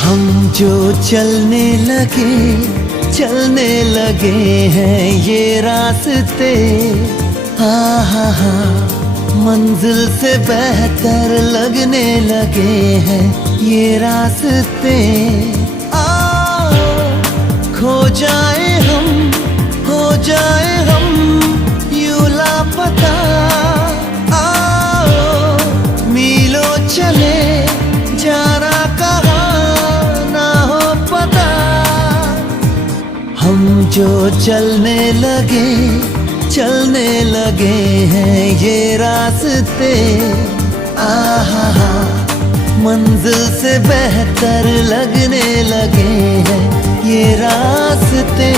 हम जो चलने लगे हैं ये रास्ते, हा मंजिल से बेहतर लगने लगे हैं ये रास्ते। आओ खो जाए हम, हो जाए हम यूं लापता। आओ मीलों चले जाना कहाँ ना हो पता। हम जो चलने लगे हैं ये रास्ते, आहा मंजिल से बेहतर लगने लगे हैं ये रास्ते।